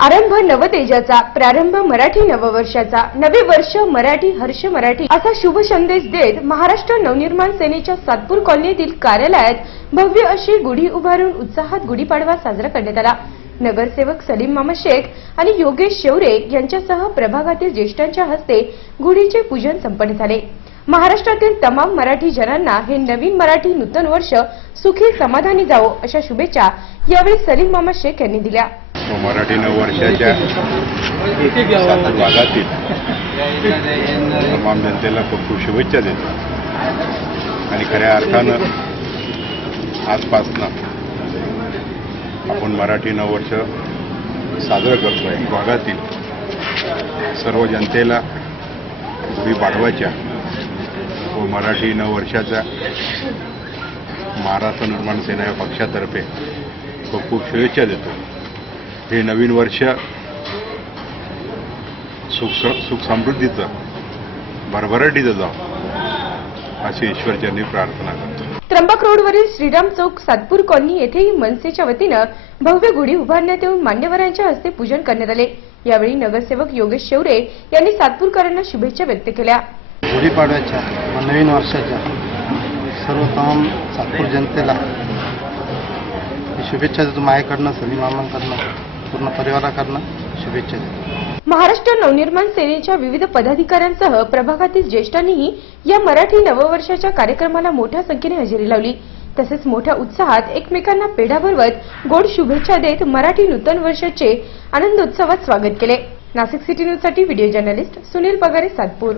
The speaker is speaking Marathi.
आरंभ नवतेजाचा प्रारंभ मराठी नववर्षाचा नवे वर्ष मराठी हर्ष मराठी असा शुभ संदेश देत महाराष्ट्र नवनिर्माण सेनेच्या सातपूर कॉलनीतील कार्यालयात भव्य अशी गुढी उभारून उत्साहात गुढीपाडवा साजरा करण्यात आला. नगरसेवक सलीम मामा शेख आणि योगेश शेवरे यांच्यासह प्रभागातील ज्येष्ठांच्या हस्ते गुढीचे पूजन संपन्न झाले. महाराष्ट्रातील तमाम मराठी जनांना हे नवीन मराठी नूतन वर्ष सुखी समाधानी जावो अशा शुभेच्छा यावेळी सलीम मामा शेख यांनी दिल्या. व मराठी नववर्षाच्या भागातील तमाम जनतेला खूप खूप शुभेच्छा देतो. आणि खऱ्या अर्थानं आजपासनं आपण मराठी नववर्ष साजरं करतोय. भागातील सर्व जनतेला गुढी पाडवायच्या व मराठी नववर्षाचा महाराष्ट्र निर्माण सेना या पक्षातर्फे खूप खूप शुभेच्छा देतो. हे नवीन वर्ष सुख सुख समृद्धीचं भरभराटीचं जावं अशी ईश्वरचरणी प्रार्थना करतो. त्र्यंबक रोडवरील श्रीराम चौक सातपूर कॉलनी येथेही मनसेच्या वतीनं भव्य गुढी उभारण्यात येऊन मान्यवरांच्या हस्ते पूजन करण्यात आले. यावेळी नगरसेवक योगेश शेवरे यांनी सातपूरकरांना शुभेच्छा व्यक्त केल्या. गुढीपाडव्याच्या व नवीन वर्षाच्या सर्व तमाम सातपूर जनतेला मी शुभेच्छा देतो. मायेकडनं सलीम मामांकडनं. पूर्ण परिवाराकडनं शुभेच्छा देतो. महाराष्ट्र नवनिर्माण सेनेच्या विविध पदाधिकाऱ्यांसह प्रभागातील ज्येष्ठांनीही या मराठी नववर्षाच्या कार्यक्रमाला मोठ्या संख्येने हजेरी लावली. तसेच मोठ्या उत्साहात एकमेकांना पेढा भरवत गोड शुभेच्छा देत मराठी नूतन वर्षाचे आनंदोत्सवात स्वागत केले. नाशिक सिटी न्यूजसाठी व्हिडिओ जर्नलिस्ट सुनील पगारे सातपूर.